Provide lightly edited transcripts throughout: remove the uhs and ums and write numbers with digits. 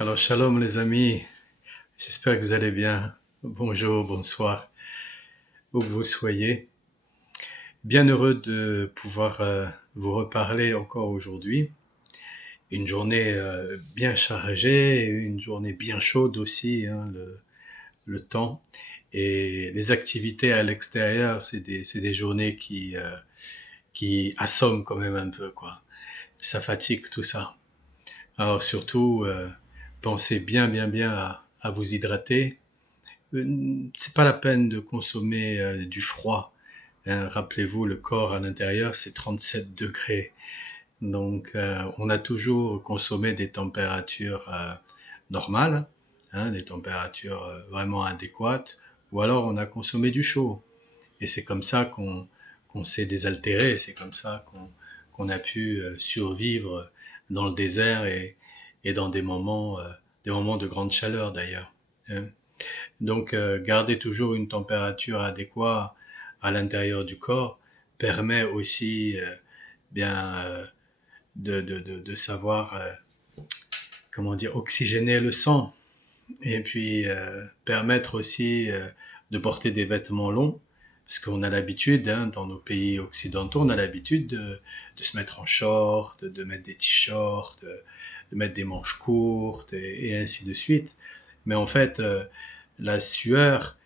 Alors, shalom les amis, j'espère que vous allez bien. Bonjour, bonsoir, où que vous soyez. Bien heureux de pouvoir vous reparler encore aujourd'hui. Une journée bien chargée, une journée bien chaude aussi, hein, le temps. Et les activités à l'extérieur, c'est des journées qui assomment quand même un peu, quoi. Ça fatigue tout ça. Alors surtout, pensez bien à vous hydrater. C'est pas la peine de consommer du froid. Hein. Rappelez-vous, le corps à l'intérieur, c'est 37 degrés. Donc, on a toujours consommé des températures normales, hein, des températures vraiment adéquates, ou alors on a consommé du chaud. Et c'est comme ça qu'on s'est désaltéré, c'est comme ça qu'on a pu survivre dans le désert et dans des moments de grande chaleur d'ailleurs. Hein. Donc, garder toujours une température adéquate à l'intérieur du corps permet aussi bien de savoir comment dire oxygéner le sang et puis permettre aussi de porter des vêtements longs parce qu'on a l'habitude hein, dans nos pays occidentaux on a l'habitude de se mettre en short, de mettre des t-shirts, de mettre des manches courtes et ainsi de suite. Mais en fait la sueur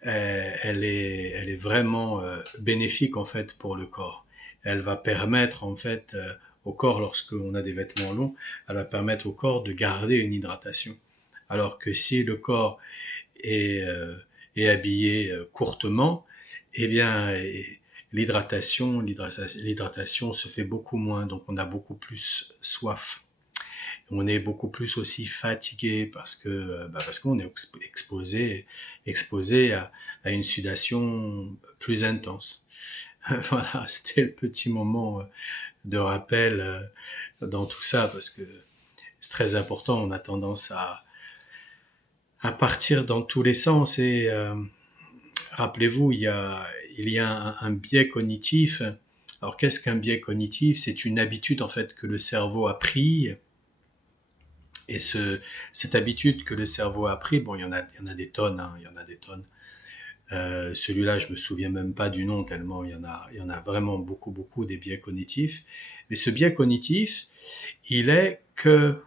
elle est vraiment bénéfique en fait pour le corps. Elle va permettre en fait au corps, lorsqu'on a des vêtements longs, elle va permettre au corps de garder une hydratation. Alors que si le corps est, euh, est habillé courtement, eh bien l'hydratation se fait beaucoup moins, donc on a beaucoup plus soif. On est beaucoup plus aussi fatigué parce qu'on est exposé à une sudation plus intense. Voilà, c'était le petit moment de rappel dans tout ça parce que c'est très important. On a tendance à partir dans tous les sens et rappelez-vous, il y a un biais cognitif. Alors qu'est-ce qu'un biais cognitif? C'est une habitude en fait que le cerveau a pris. Et cette habitude que le cerveau a pris, bon, il y en a des tonnes, hein, il y en a des tonnes. Celui-là, je me souviens même pas du nom tellement il y en a vraiment beaucoup des biais cognitifs. Mais ce biais cognitif, il est que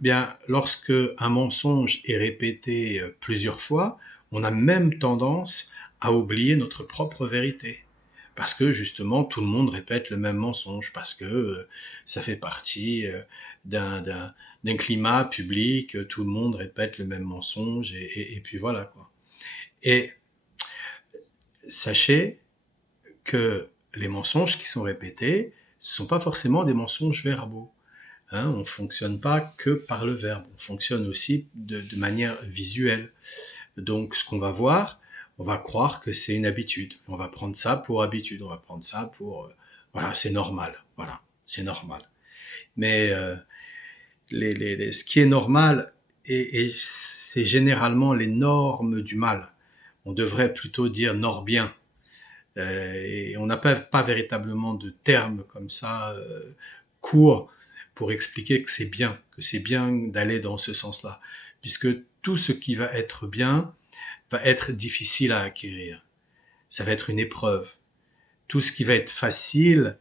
bien, lorsque un mensonge est répété plusieurs fois, on a même tendance à oublier notre propre vérité. Parce que justement, tout le monde répète le même mensonge, parce que ça fait partie d'un climat public, tout le monde répète le même mensonge, et puis voilà quoi. Et sachez que les mensonges qui sont répétés, ce ne sont pas forcément des mensonges verbaux. Hein, on ne fonctionne pas que par le verbe, on fonctionne aussi de manière visuelle. Donc ce qu'on va voir, on va croire que c'est une habitude. On va prendre ça pour habitude, on va prendre ça pour... voilà, c'est normal. Voilà, c'est normal. Mais ce qui est normal, et c'est généralement les normes du mal. On devrait plutôt dire nord-bien. Et on n'a pas véritablement de termes comme ça courts pour expliquer que c'est bien d'aller dans ce sens-là. Puisque tout ce qui va être bien va être difficile à acquérir. Ça va être une épreuve. Tout ce qui va être facile,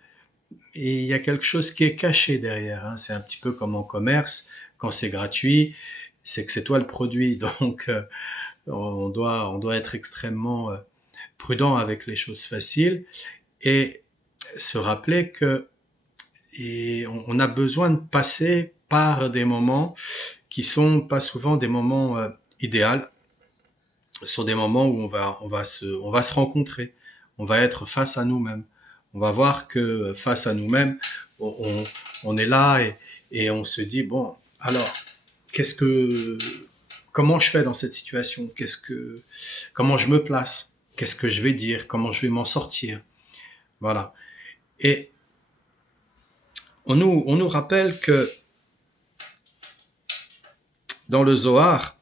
et il y a quelque chose qui est caché derrière. Hein. C'est un petit peu comme en commerce, quand c'est gratuit, c'est que c'est toi le produit. Donc on doit être extrêmement prudent avec les choses faciles et se rappeler que on a besoin de passer par des moments qui sont pas souvent des moments idéaux. Ce sont des moments où on va se rencontrer, on va être face à nous-mêmes. On va voir que face à nous-mêmes, on est là et on se dit bon, alors comment je fais dans cette situation? Comment je me place? Qu'est-ce que je vais dire? Comment je vais m'en sortir? Voilà. Et on nous rappelle que dans le Zohar,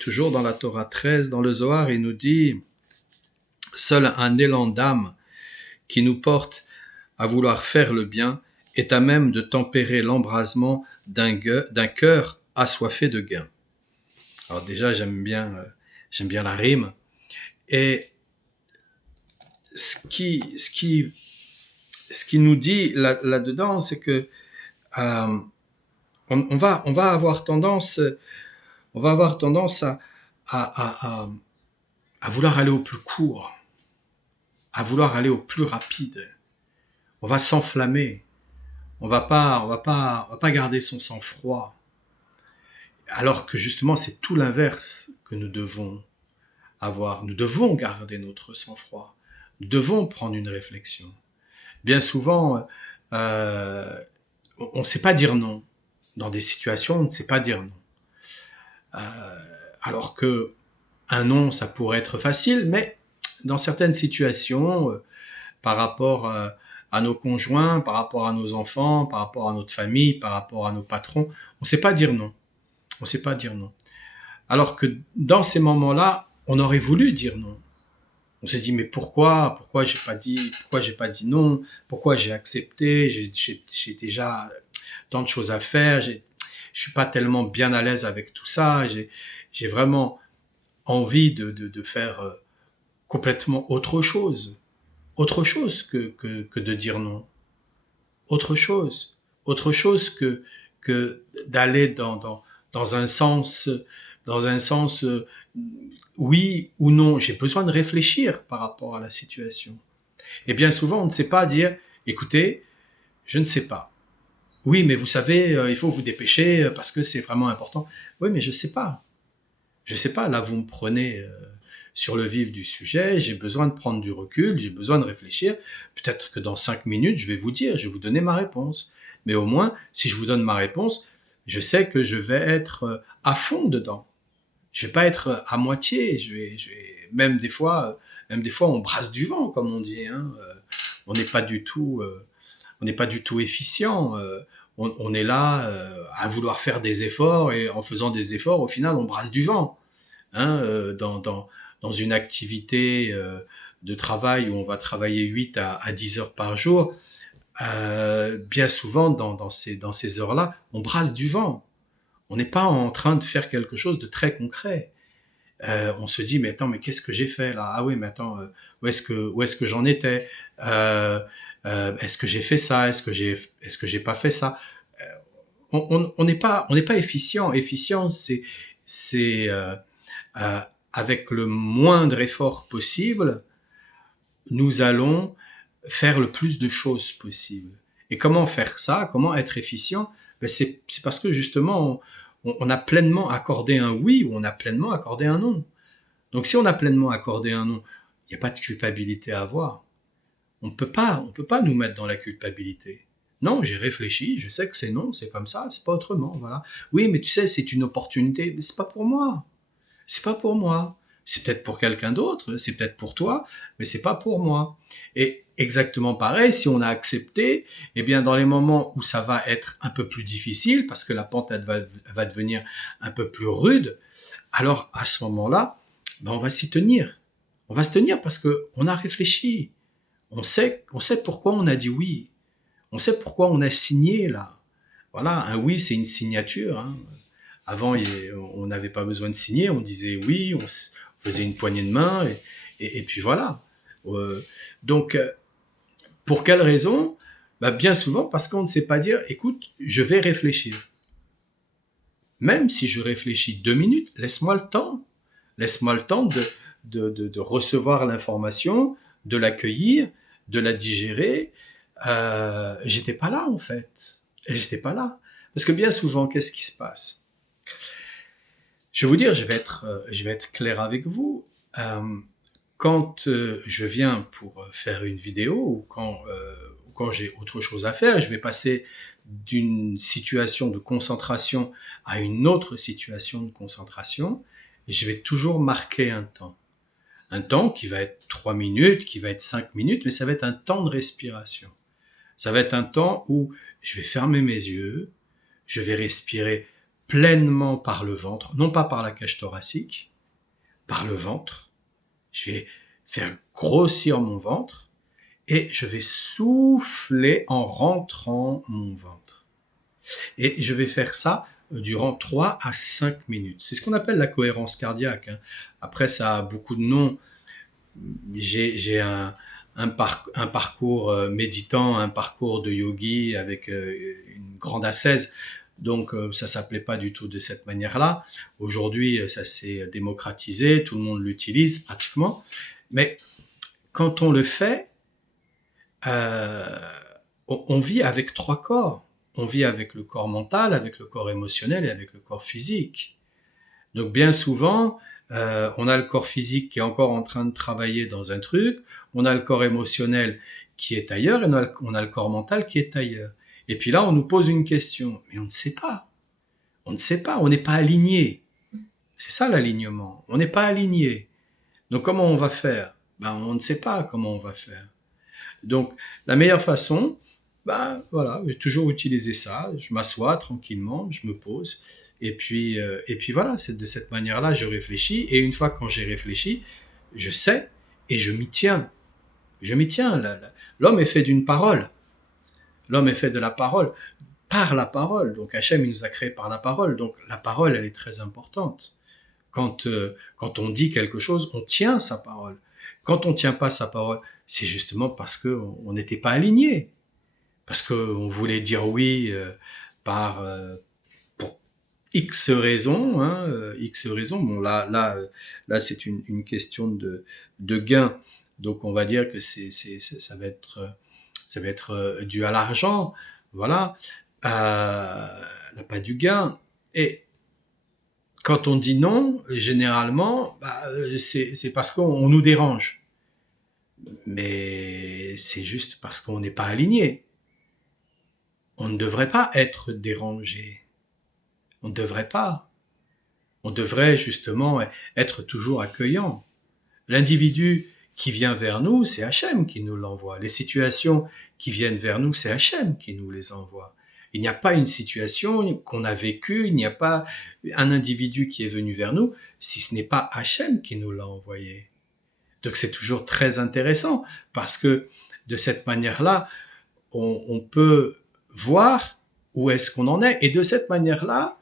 toujours dans la Torah 13, dans le Zohar, il nous dit seul un élan d'âme qui nous porte à vouloir faire le bien est à même de tempérer l'embrasement d'un cœur assoiffé de gain. Alors déjà, j'aime bien la rime. Et ce qui nous dit là-dedans, c'est que on va avoir tendance à vouloir aller au plus court, à vouloir aller au plus rapide. On va s'enflammer. On va pas garder son sang-froid. Alors que justement, c'est tout l'inverse que nous devons avoir. Nous devons garder notre sang-froid. Nous devons prendre une réflexion. Bien souvent, on ne sait pas dire non. Dans des situations, on ne sait pas dire non. Alors que un non, ça pourrait être facile, mais dans certaines situations, par rapport à nos conjoints, par rapport à nos enfants, par rapport à notre famille, par rapport à nos patrons, on ne sait pas dire non. On ne sait pas dire non. Alors que dans ces moments-là, on aurait voulu dire non. On s'est dit mais pourquoi j'ai pas dit non, pourquoi j'ai accepté, j'ai déjà tant de choses à faire, je suis pas tellement bien à l'aise avec tout ça, j'ai vraiment envie de faire complètement autre chose que de dire non, autre chose que d'aller dans un sens oui ou non. J'ai besoin de réfléchir par rapport à la situation. Et bien souvent, on ne sait pas dire, écoutez, je ne sais pas. Oui, mais vous savez, il faut vous dépêcher parce que c'est vraiment important. Oui, mais je sais pas. Je sais pas. Là, vous me prenez sur le vif du sujet. J'ai besoin de prendre du recul. J'ai besoin de réfléchir. Peut-être que dans 5 minutes, je vais vous vous donner ma réponse. Mais au moins, si je vous donne ma réponse, je sais que je vais être à fond dedans. Je vais pas être à moitié. Je vais même des fois, on brasse du vent, comme on dit. Hein. On n'est pas du tout efficient. On est là à vouloir faire des efforts et en faisant des efforts, au final, on brasse du vent. Hein, dans une activité de travail où on va travailler 8 à 10 heures par jour, bien souvent dans ces heures-là, on brasse du vent. On n'est pas en train de faire quelque chose de très concret. On se dit mais attends, mais qu'est-ce que j'ai fait là? Ah oui, mais attends, où est-ce que j'en étais? Est-ce que j'ai fait ça? Est-ce que j'ai pas fait ça? On n'est pas efficient. Efficient, c'est avec le moindre effort possible, nous allons faire le plus de choses possible. Et comment faire ça? Comment être efficient? Ben c'est parce que justement, on a pleinement accordé un oui ou on a pleinement accordé un non. Donc si on a pleinement accordé un non, il n'y a pas de culpabilité à avoir. On peut pas nous mettre dans la culpabilité. Non, j'ai réfléchi, je sais que c'est non, c'est comme ça, c'est pas autrement, voilà. Oui, mais tu sais, c'est une opportunité, mais c'est pas pour moi. C'est pas pour moi. C'est peut-être pour quelqu'un d'autre, c'est peut-être pour toi, mais c'est pas pour moi. Et exactement pareil, si on a accepté, eh bien, dans les moments où ça va être un peu plus difficile, parce que la pente va devenir un peu plus rude, alors à ce moment-là, ben, on va s'y tenir. On va se tenir parce que on a réfléchi. On sait pourquoi on a dit oui. On sait pourquoi on a signé là. Voilà, un oui, c'est une signature. Hein. Avant, on n'avait pas besoin de signer, on disait oui, on faisait une poignée de main, et puis voilà. Donc, pour quelle raison? Bah, bien souvent, parce qu'on ne sait pas dire, écoute, je vais réfléchir. Même si je réfléchis 2 minutes, laisse-moi le temps. Laisse-moi le temps de recevoir l'information, de l'accueillir, de la digérer. J'étais pas là, en fait. J'étais pas là. Parce que bien souvent, qu'est-ce qui se passe? Je vais vous dire, je vais être clair avec vous. Quand je viens pour faire une vidéo ou quand j'ai autre chose à faire, je vais passer d'une situation de concentration à une autre situation de concentration, et je vais toujours marquer un temps. Un temps qui va être 3 minutes, qui va être 5 minutes, mais ça va être un temps de respiration. Ça va être un temps où je vais fermer mes yeux, je vais respirer pleinement par le ventre, non pas par la cage thoracique, par le ventre. Je vais faire grossir mon ventre et je vais souffler en rentrant mon ventre. Et je vais faire ça durant 3 à 5 minutes. C'est ce qu'on appelle la cohérence cardiaque, hein. Après, ça a beaucoup de noms. J'ai un parcours méditant, un parcours de yogi avec une grande ascèse. Donc ça s'appelait pas du tout de cette manière-là. Aujourd'hui, ça s'est démocratisé, tout le monde l'utilise pratiquement. Mais quand on le fait, euh, on vit avec 3 corps. On vit avec le corps mental, avec le corps émotionnel et avec le corps physique. Donc bien souvent, on a le corps physique qui est encore en train de travailler dans un truc, on a le corps émotionnel qui est ailleurs, et on a le corps mental qui est ailleurs. Et puis là, on nous pose une question, mais on ne sait pas. On ne sait pas, on n'est pas aligné. C'est ça l'alignement, on n'est pas aligné. Donc comment on va faire? Ben, on ne sait pas comment on va faire. Donc la meilleure façon, ben voilà, j'ai toujours utilisé ça. Je m'assois tranquillement, je me pose, et puis voilà, c'est de cette manière-là je réfléchis. Et une fois quand j'ai réfléchi, je sais et je m'y tiens. Je m'y tiens. L'homme est fait d'une parole. L'homme est fait de la parole, par la parole. Donc Hachem, il nous a créés par la parole. Donc la parole, elle est très importante. Quand on dit quelque chose, on tient sa parole. Quand on tient pas sa parole, c'est justement parce qu'on n'était pas aligné. Parce qu'on voulait dire oui pour X raisons, hein, X raisons. Bon, là, c'est une question de gain. Donc, on va dire que ça va être dû à l'argent. Voilà. Pas du gain. Et quand on dit non, généralement, c'est parce qu'on nous dérange. Mais c'est juste parce qu'on n'est pas aligné. On ne devrait pas être dérangé. On ne devrait pas. On devrait justement être toujours accueillant. L'individu qui vient vers nous, c'est Hachem qui nous l'envoie. Les situations qui viennent vers nous, c'est Hachem qui nous les envoie. Il n'y a pas une situation qu'on a vécue, il n'y a pas un individu qui est venu vers nous, si ce n'est pas Hachem qui nous l'a envoyé. Donc c'est toujours très intéressant, parce que de cette manière-là, on peut voir où est-ce qu'on en est. Et de cette manière-là,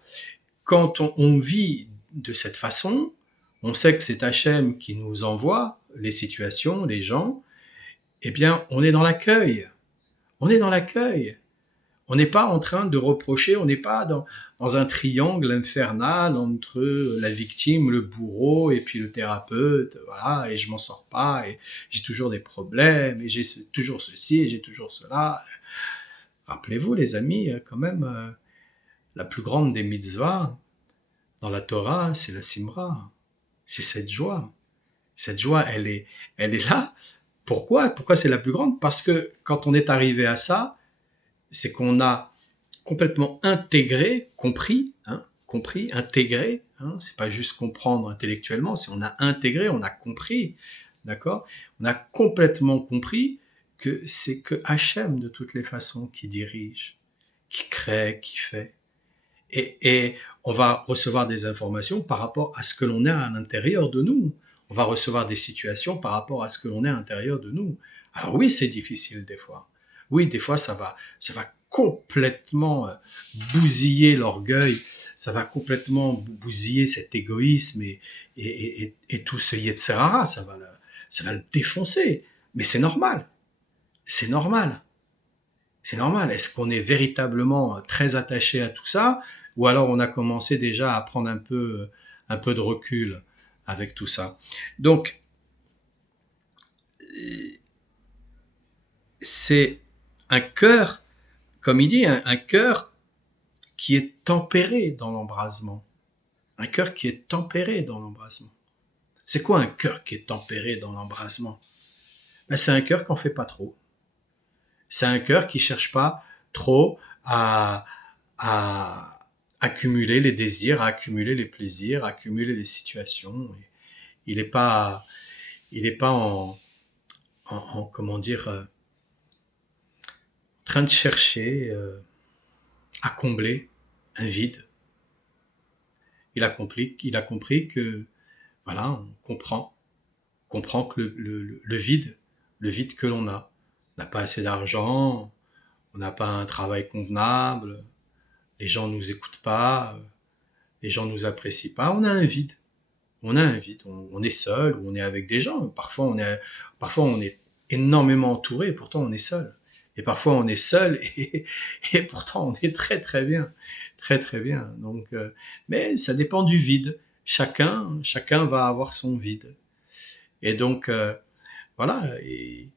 quand on vit de cette façon, on sait que c'est Hachem qui nous envoie les situations, les gens, eh bien, on est dans l'accueil. On est dans l'accueil. On n'est pas en train de reprocher, on n'est pas dans un triangle infernal entre la victime, le bourreau et puis le thérapeute, voilà, et je m'en sors pas, et j'ai toujours des problèmes, et j'ai toujours ceci, et j'ai toujours cela. Rappelez-vous, les amis, quand même, la plus grande des mitzvahs dans la Torah, c'est la Simra. C'est cette joie. Cette joie, elle est là. Pourquoi? Pourquoi c'est la plus grande? Parce que quand on est arrivé à ça, c'est qu'on a complètement intégré, compris, intégré. Hein, c'est pas juste comprendre intellectuellement, c'est on a intégré, on a compris, d'accord? On a complètement compris que c'est que Hachem de toutes les façons qui dirige, qui crée, qui fait. Et on va recevoir des informations par rapport à ce que l'on est à l'intérieur de nous. On va recevoir des situations par rapport à ce que l'on est à l'intérieur de nous. Alors oui, c'est difficile des fois. Oui, des fois, ça va complètement bousiller l'orgueil, ça va complètement bousiller cet égoïsme et tout ce Yetzirara, ça va le défoncer. Mais c'est normal. C'est normal. C'est normal. Est-ce qu'on est véritablement très attaché à tout ça, ou alors on a commencé déjà à prendre un peu de recul avec tout ça? Donc, c'est un cœur, comme il dit, un cœur qui est tempéré dans l'embrasement. Un cœur qui est tempéré dans l'embrasement. C'est quoi un cœur qui est tempéré dans l'embrasement? C'est un cœur qui n'en fait pas trop. C'est un cœur qui cherche pas trop à accumuler les désirs, à accumuler les plaisirs, à accumuler les situations. Il n'est pas en comment dire, en train de chercher à combler un vide. Il a compris que, voilà, on comprend que le vide que l'on a, On n'a pas assez d'argent, on n'a pas un travail convenable, les gens nous écoutent pas, les gens nous apprécient pas, on a un vide. On a un vide, on est seul ou on est avec des gens. Parfois on est énormément entouré et pourtant on est seul. Et parfois on est seul et pourtant on est très très bien, très très bien. Donc, mais ça dépend du vide. Chacun va avoir son vide. Et donc voilà. Et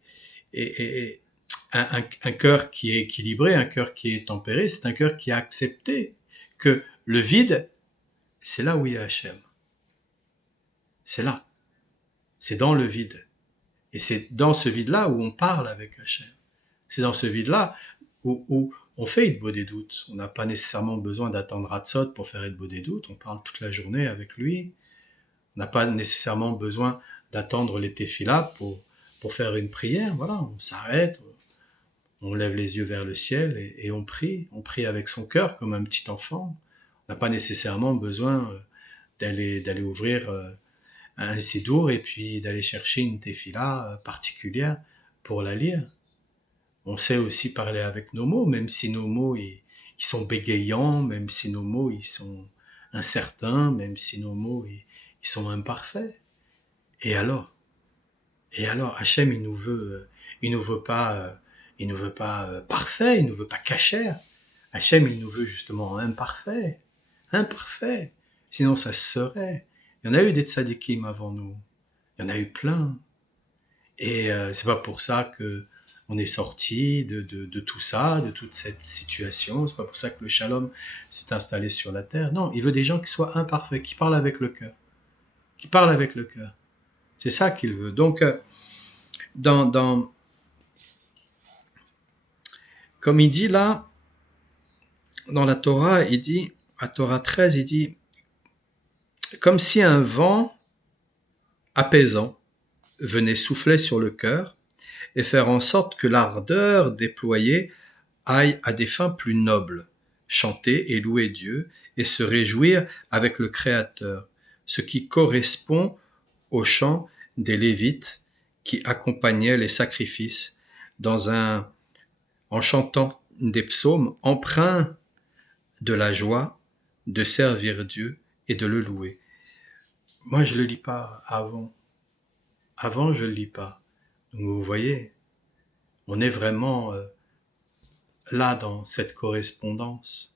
un cœur qui est équilibré, un cœur qui est tempéré, c'est un cœur qui a accepté que le vide, c'est là où il y a Hachem. C'est là. C'est dans le vide. Et c'est dans ce vide-là où on parle avec Hachem. C'est dans ce vide-là où on fait Hitbo des doutes. On n'a pas nécessairement besoin d'attendre Hatzot pour faire Hitbo des doutes. On parle toute la journée avec lui. On n'a pas nécessairement besoin d'attendre les tefillah pour faire une prière. Voilà, on s'arrête, on lève les yeux vers le ciel et on prie. On prie avec son cœur comme un petit enfant. On n'a pas nécessairement besoin d'aller ouvrir un sidour et puis d'aller chercher une tefila particulière pour la lire. On sait aussi parler avec nos mots, même si nos mots ils sont bégayants, même si nos mots ils sont incertains, même si nos mots ils sont imparfaits. Et alors, Hachem il nous veut pas, parfait, il nous veut pas cacher. Hachem il nous veut justement imparfait. Sinon ça se serait. Il y en a eu des tzadikim avant nous. Il y en a eu plein. Et c'est pas pour ça que on est sorti de tout ça, de toute cette situation. C'est pas pour ça que le shalom s'est installé sur la terre. Non, il veut des gens qui soient imparfaits, qui parlent avec le cœur. Qui parlent avec le cœur. C'est ça qu'il veut. Donc, comme il dit là, dans la Torah, il dit, à Torah 13, il dit, comme si un vent apaisant venait souffler sur le cœur et faire en sorte que l'ardeur déployée aille à des fins plus nobles, chanter et louer Dieu et se réjouir avec le Créateur, ce qui correspond au chant des Lévites qui accompagnaient les sacrifices en chantant des psaumes empreints de la joie de servir Dieu et de le louer. Moi, je le lis pas avant. Avant, je le lis pas. Donc, vous voyez, on est vraiment là dans cette correspondance.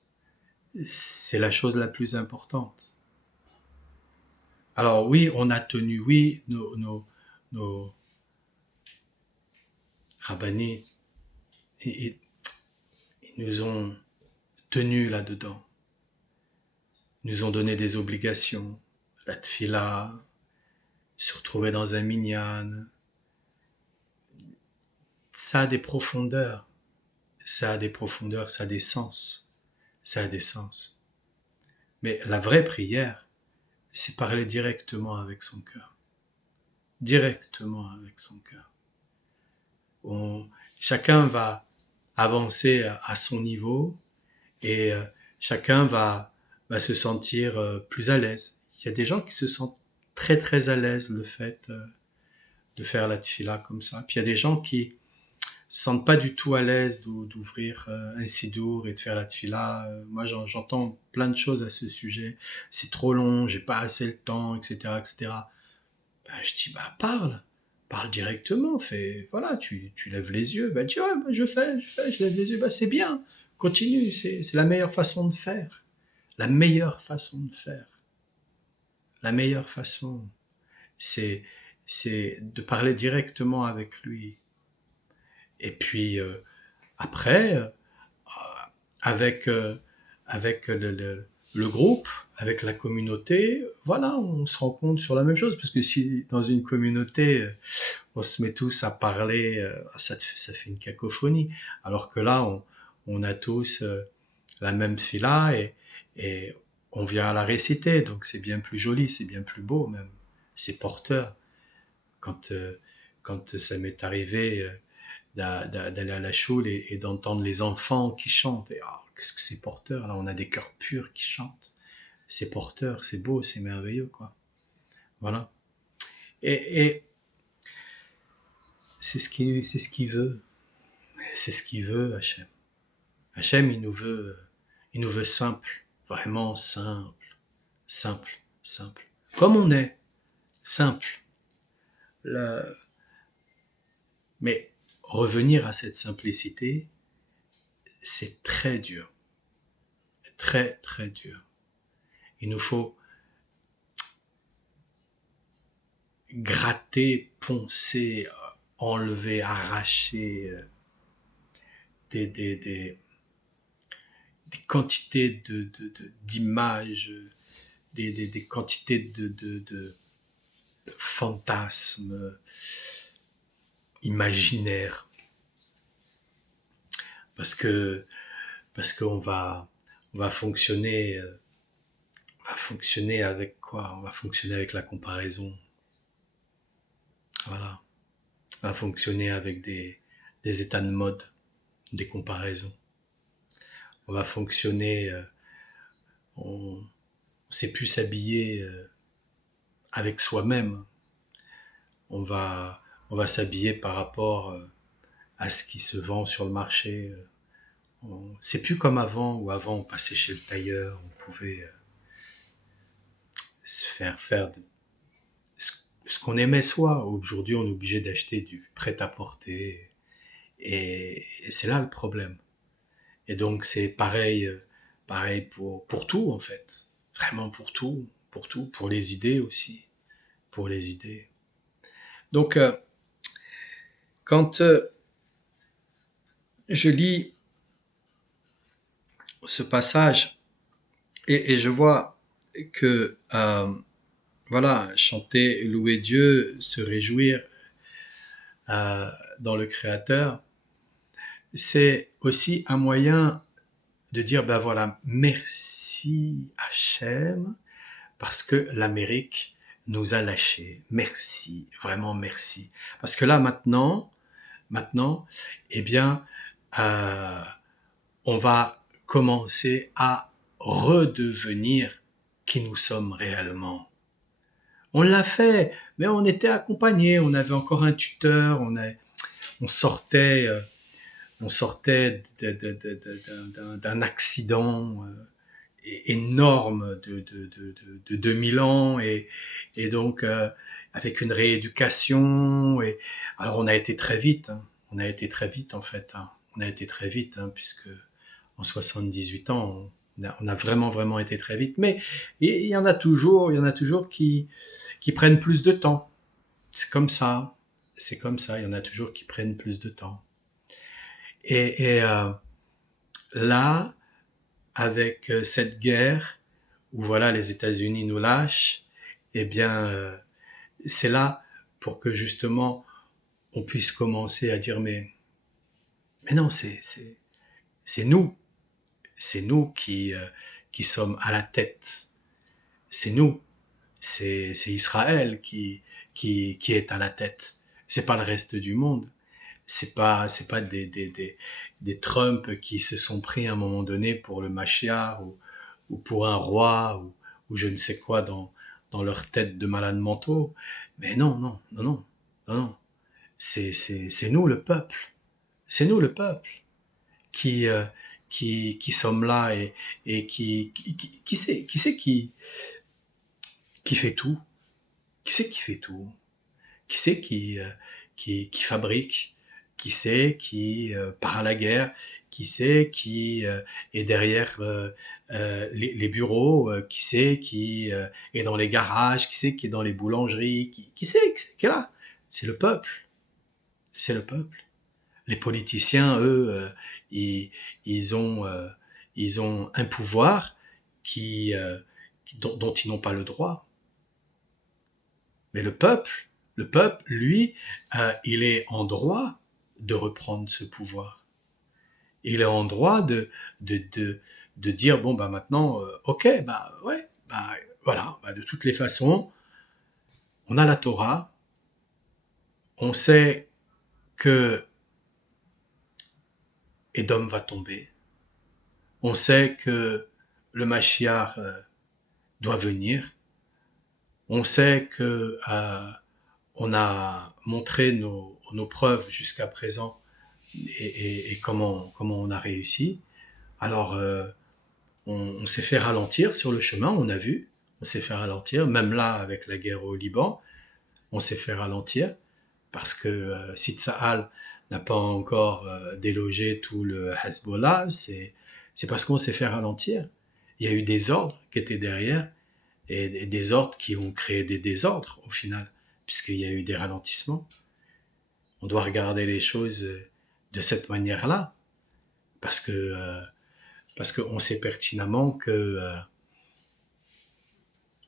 C'est la chose la plus importante. Alors oui, on a tenu, oui, nos rabbinés, ils nous ont tenus là-dedans. Ils nous ont donné des obligations, la tfila, se retrouver dans un minyan. Ça a des profondeurs, ça a des sens, ça a des sens. Mais la vraie prière, c'est parler directement avec son cœur. Directement avec son cœur. Chacun va avancer à son niveau et chacun va se sentir plus à l'aise. Il y a des gens qui se sentent très très à l'aise le fait de faire la tfila comme ça. Puis il y a des gens qui se sentent pas du tout à l'aise d'ouvrir un sidour et de faire la tfila. Moi j'entends plein de choses à ce sujet. C'est trop long, j'ai pas assez le temps, etc., etc. Je dis parle directement, voilà, tu lèves les yeux, dis je lève les yeux, c'est bien, continue, c'est la meilleure façon de faire, la meilleure façon de faire, la meilleure façon, c'est de parler directement avec lui, et puis après, avec le groupe, avec la communauté, voilà, on se rend compte sur la même chose, parce que si dans une communauté, on se met tous à parler, ça fait une cacophonie, alors que là, on a tous la même fila et on vient à la réciter, donc c'est bien plus joli, c'est bien plus beau même, c'est porteur. Quand, quand ça m'est arrivé d'aller à la choule et d'entendre les enfants qui chantent, et qu'est-ce que c'est porteur, là on a des cœurs purs qui chantent, c'est porteur, c'est beau, c'est merveilleux, quoi. Voilà. Et c'est ce qu'il veut. C'est ce qu'il veut, Hachem. Hachem, il nous veut simple, vraiment simple, simple, simple. Comme on est, simple. La- Mais revenir à cette simplicité, c'est très dur. Très, très dur. Il nous faut gratter, poncer, enlever, arracher des quantités d'images, des quantités de fantasmes imaginaires. Parce qu'on va fonctionner, avec quoi? On va fonctionner avec la comparaison. Voilà. On va fonctionner avec des états de mode, des comparaisons. On va fonctionner, on sait plus s'habiller avec soi-même. On va s'habiller par rapport à ce qui se vend sur le marché. C'est plus comme avant, où avant on passait chez le tailleur, on pouvait se faire ce qu'on aimait soi. Aujourd'hui, on est obligé d'acheter du prêt-à-porter. Et c'est là le problème. Et donc c'est pareil, pareil pour tout en fait. Vraiment pour tout, pour les idées aussi, pour les idées. Donc quand je lis ce passage et je vois que voilà, chanter, louer Dieu, se réjouir dans le Créateur, c'est aussi un moyen de dire ben voilà, merci Hachem parce que l'Amérique nous a lâchés. Merci, vraiment merci. Parce que là maintenant, eh bien, euh, on va commencer à redevenir qui nous sommes réellement. On l'a fait, mais on était accompagnés, on avait encore un tuteur, on sortait, d'un accident énorme de 2000 ans et donc avec une rééducation. Et alors on a été très vite, hein. On a été très vite en fait. Hein. On a été très vite hein, puisque en 78 ans, on a vraiment vraiment été très vite. Mais il y en a toujours, qui prennent plus de temps. C'est comme ça. C'est comme ça. Il y en a toujours qui prennent plus de temps. Et là, avec cette guerre où voilà les États-Unis nous lâchent, eh bien c'est là pour que justement on puisse commencer à dire mais non c'est nous qui sommes à la tête, c'est nous, c'est Israël qui est à la tête, c'est pas le reste du monde, c'est pas des Trump qui se sont pris à un moment donné pour le Mashiach ou pour un roi ou je ne sais quoi dans leur tête de malades mentaux. Mais non, non, non, non, non, non. C'est nous le peuple. C'est nous le peuple qui, euh, qui sommes là et qui c'est qui fait tout? Qui c'est qui fait tout? Qui c'est qui fabrique? Qui c'est qui part à la guerre? Qui c'est qui est derrière les bureaux? Qui c'est qui est dans les garages? Qui c'est qui est dans les boulangeries? Qui c'est qui est là? C'est le peuple. C'est le peuple. Les politiciens, eux, ils, ils ont ils ont un pouvoir dont ils n'ont pas le droit. Mais le peuple, lui, il est en droit de reprendre ce pouvoir. Il est en droit de dire bon bah maintenant, ok, bah ouais, bah voilà, bah, de toutes les façons, on a la Torah, on sait que Édom va tomber, on sait que le Mashiach doit venir, on sait que on a montré nos preuves jusqu'à présent et comment on a réussi. Alors, on s'est fait ralentir sur le chemin, on a vu, on s'est fait ralentir, même là avec la guerre au Liban, on s'est fait ralentir parce que si Tsahal n'a pas encore délogé tout le Hezbollah, c'est parce qu'on s'est fait ralentir. Il y a eu des ordres qui étaient derrière et des ordres qui ont créé des désordres au final, puisqu'il y a eu des ralentissements. On doit regarder les choses de cette manière-là, parce qu'on sait pertinemment que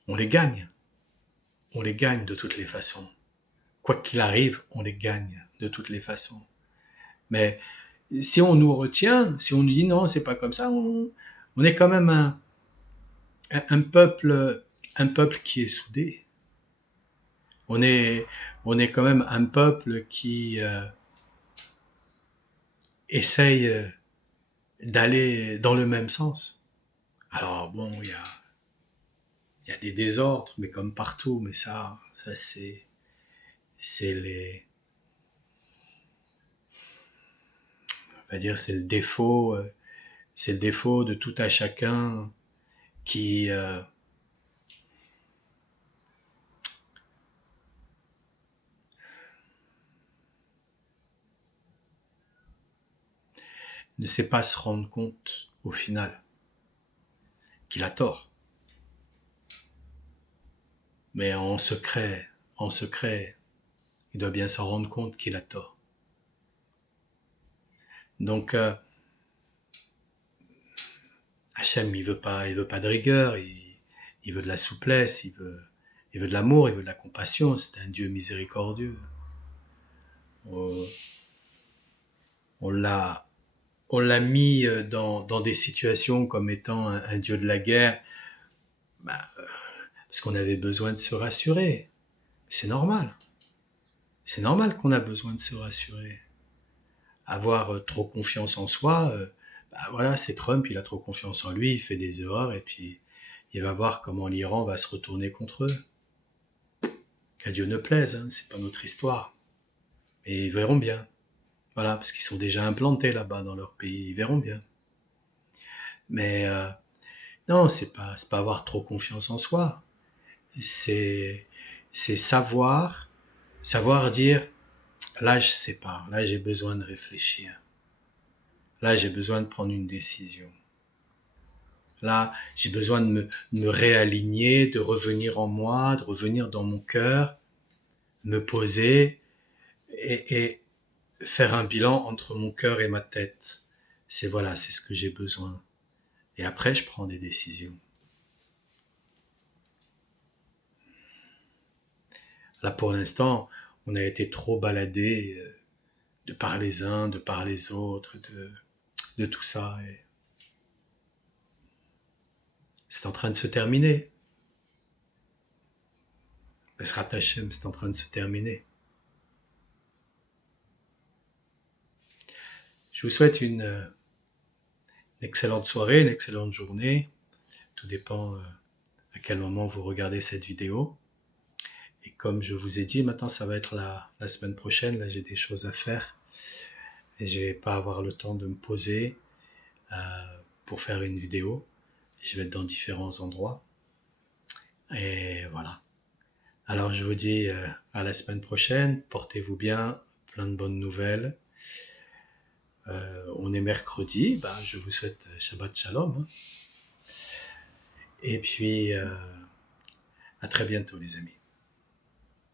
on les gagne. On les gagne de toutes les façons. Quoi qu'il arrive, on les gagne de toutes les façons. Mais si on nous retient, si on nous dit non, c'est pas comme ça, on est quand même un peuple qui est soudé. On est quand même un peuple qui essaye d'aller dans le même sens. Alors bon, il y a des désordres, mais comme partout, mais ça c'est les, on va dire, c'est le défaut de tout à chacun qui ne sait pas se rendre compte au final qu'il a tort. Mais en secret, il doit bien s'en rendre compte qu'il a tort. Donc Hachem, il veut pas de rigueur, il veut de la souplesse, il veut de l'amour, il veut de la compassion. C'est un Dieu miséricordieux. On l'a mis dans des situations comme étant un Dieu de la guerre, parce qu'on avait besoin de se rassurer. C'est normal. C'est normal qu'on a besoin de se rassurer. Avoir trop confiance en soi, voilà, c'est Trump, il a trop confiance en lui, il fait des erreurs, et puis il va voir comment l'Iran va se retourner contre eux. Qu'à Dieu ne plaise, hein, c'est pas notre histoire. Mais ils verront bien. Voilà, parce qu'ils sont déjà implantés là-bas dans leur pays, ils verront bien. Mais non, c'est pas avoir trop confiance en soi. C'est savoir dire, là je sais pas, là j'ai besoin de réfléchir. Là j'ai besoin de prendre une décision. Là j'ai besoin de me réaligner, de revenir en moi, de revenir dans mon cœur, me poser et faire un bilan entre mon cœur et ma tête. C'est ce que j'ai besoin. Et après, je prends des décisions. Là, pour l'instant, on a été trop baladés de par les uns, de par les autres, de tout ça. Et c'est en train de se terminer. Besrat Hashem, c'est en train de se terminer. Je vous souhaite une excellente soirée, une excellente journée. Tout dépend à quel moment vous regardez cette vidéo. Et comme je vous ai dit, maintenant ça va être la semaine prochaine. Là, j'ai des choses à faire. Et je vais pas avoir le temps de me poser pour faire une vidéo. Je vais être dans différents endroits. Et voilà. Alors je vous dis à la semaine prochaine. Portez-vous bien. Plein de bonnes nouvelles. On est mercredi. Je vous souhaite Shabbat Shalom. Hein. Et puis, à très bientôt les amis.